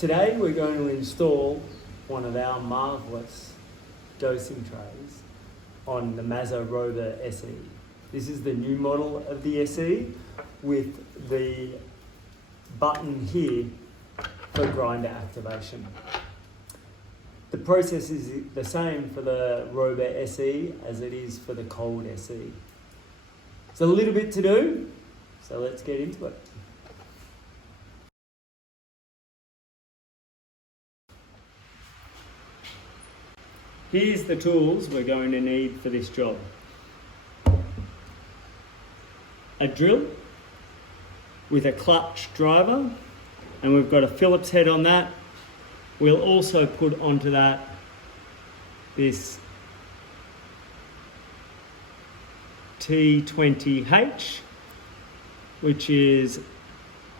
Today we're going to install one of our marvellous dosing trays on the Mazzer Robur SE. This is the new model of the SE with the button here for grinder activation. The process is the same for the Robur SE as it is for the Kold SE. It's a little bit to do, so let's get into it. Here's the tools we're going to need for this job. A drill with a clutch driver, and we've got a Phillips head on that. We'll also put onto that this T20H, which is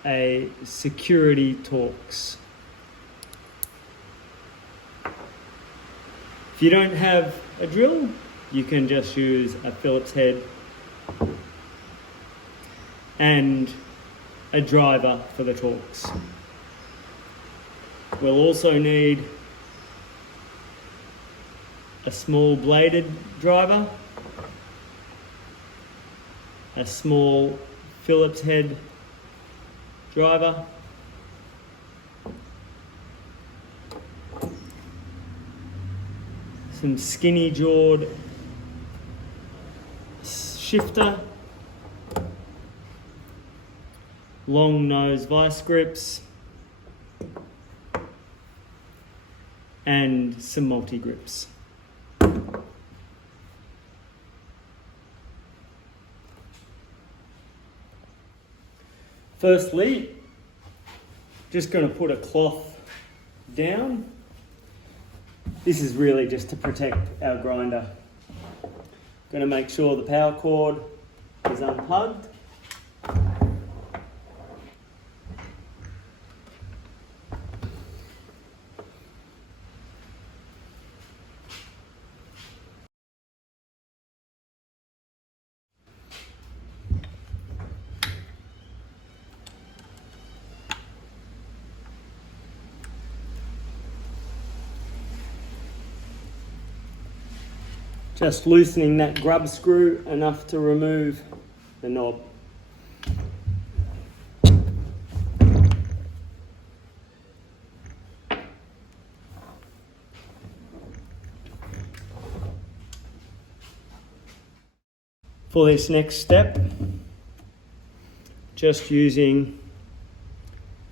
a security Torx. If you don't have a drill, you can just use a Phillips head and a driver for the Torx. We'll also need a small bladed driver, a small Phillips head driver, some skinny jawed shifter, long nose vice grips, and some multi grips. Firstly, just going to put a cloth down. This is really just to protect our grinder. Going to make sure the power cord is unplugged. Just loosening that grub screw enough to remove the knob. For this next step, just using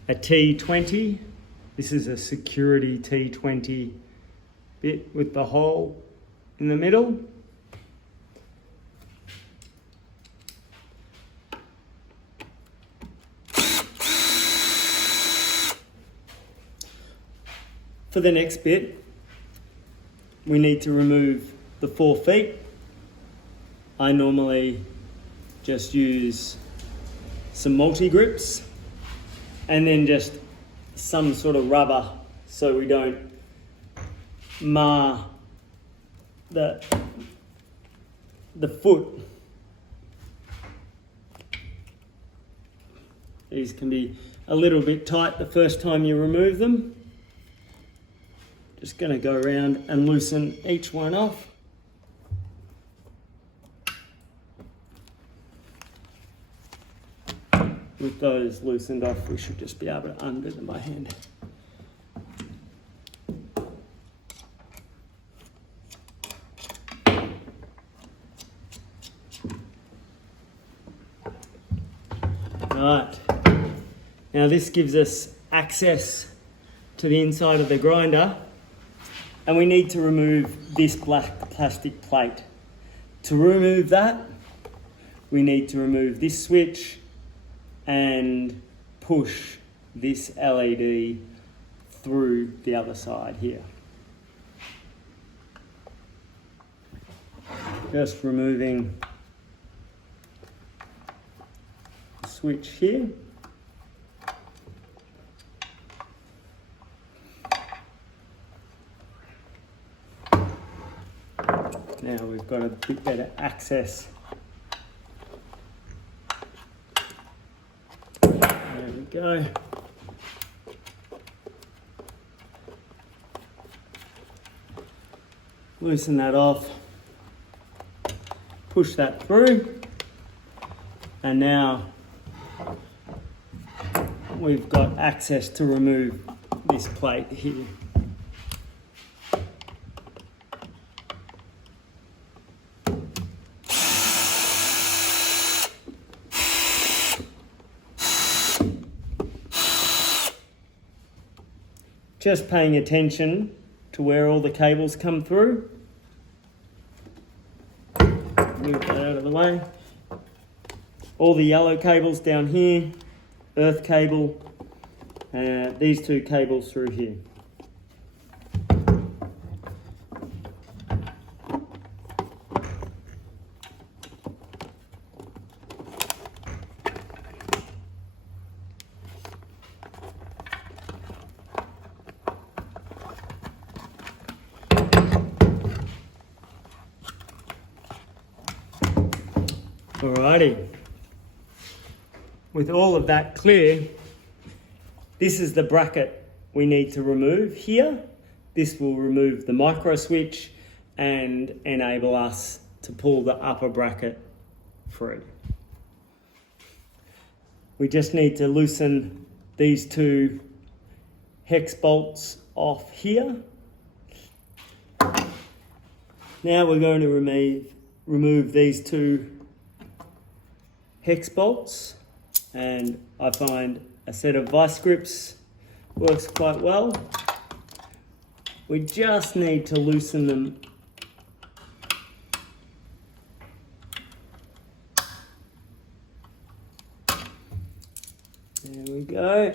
a T20. This is a security T20 bit with the hole in the middle. For the next bit, we need to remove the 4 feet. I normally just use some multi grips and then just some sort of rubber so we don't mar the foot. These can be a little bit tight the first time you remove them. Just going to go around and loosen each one off. With those loosened off, we should just be able to undo them by hand. Right, now this gives us access to the inside of the grinder, and we need to remove this black plastic plate. To remove that, we need to remove this switch and push this LED through the other side here. Just removing switch here. Now we've got a bit better access. There we go. Loosen that off, push that through, and now we've got access to remove this plate here. Just paying attention to where all the cables come through. Move that out of the way. All the yellow cables down here, earth cable, these two cables through here. Alrighty, with all of that clear, this is the bracket we need to remove here. This will remove the micro switch and enable us to pull the upper bracket free. We just need to loosen these two hex bolts off here. Now we're going to remove these two hex bolts, and I find a set of vice grips works quite well. We just need to loosen them there we go.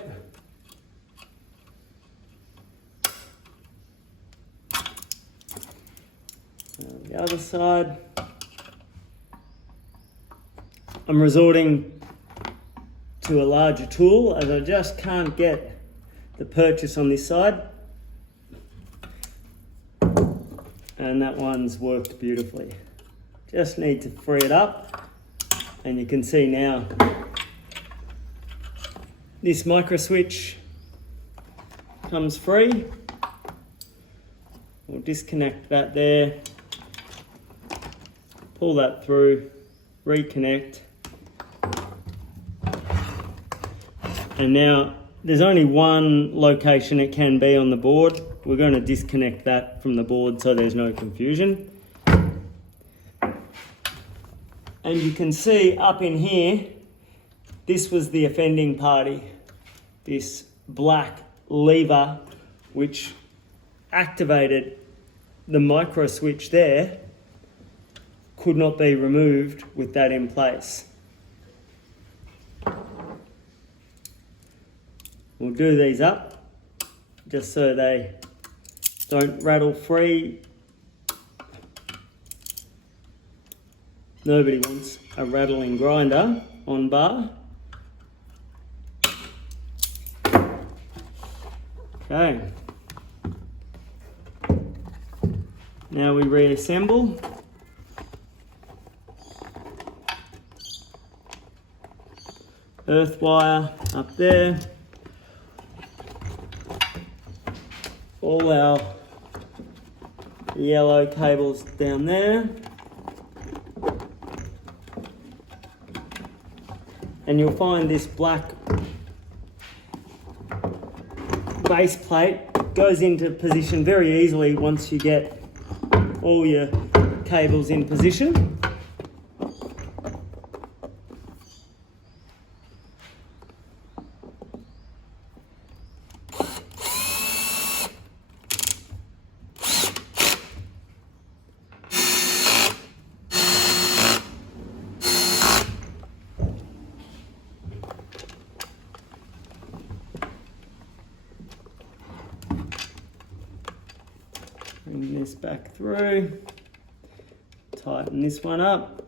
On the other side, I'm resorting to a larger tool as I just can't get the purchase on this side, and that one's worked beautifully. Just need to free it up, and you can see now this micro switch comes free. We'll disconnect that there, pull that through, reconnect. And now there's only one location it can be on the board. We're going to disconnect that from the board so there's no confusion. And you can see up in here, this was the offending party. This black lever which activated the micro switch there could not be removed with that in place. We'll do these up just so they don't rattle free. Nobody wants a rattling grinder on bar. Okay. Now we reassemble. Earth wire up there. All our yellow cables down there. And you'll find this black base plate goes into position very easily once you get all your cables in position. Bring this back through, tighten this one up.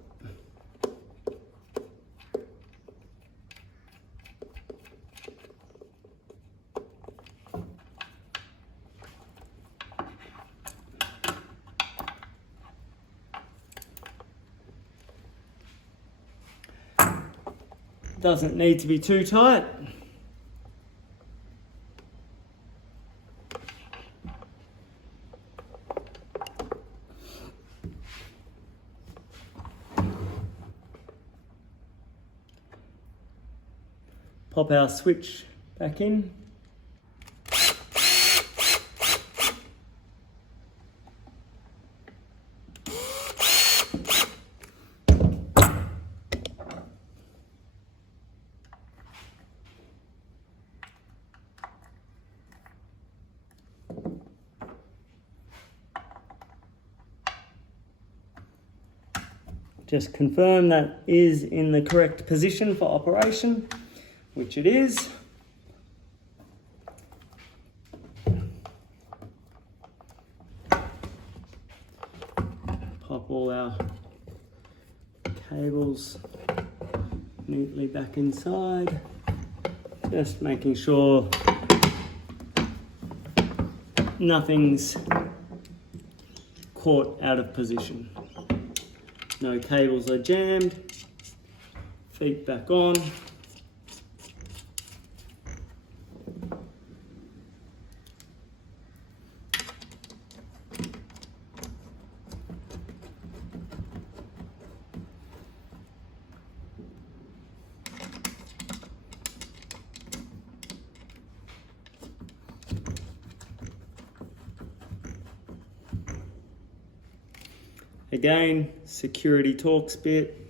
Doesn't need to be too tight. pop our switch back in. Just confirm that is in the correct position for operation, which it is. Pop all our cables neatly back inside, just making sure nothing's caught out of position. No cables are jammed. Feet back on. Again, security Torx bit.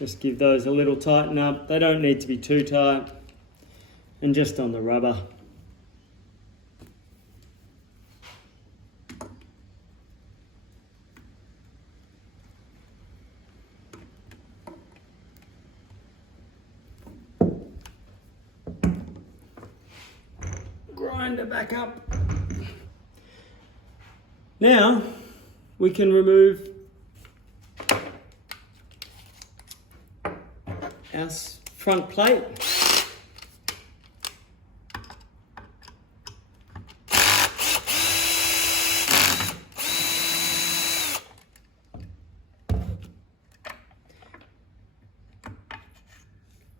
Just give those a little tighten up. They don't need to be too tight. And just on the rubber. Grind it back up. Now we can remove our front plate.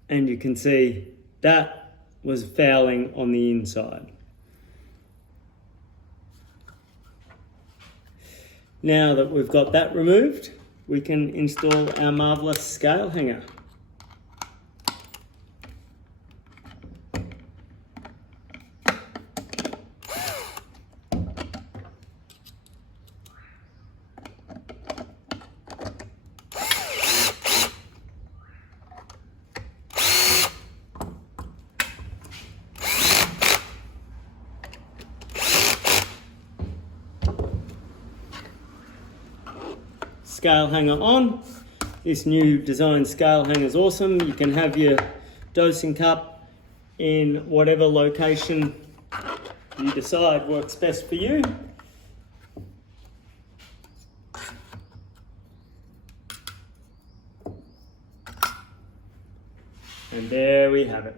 And you can see that was fouling on the inside. Now that we've got that removed, we can install our marvellous scale hanger. Scale hanger on. This new design scale hanger is awesome. You can have your dosing cup in whatever location you decide works best for you. And there we have it.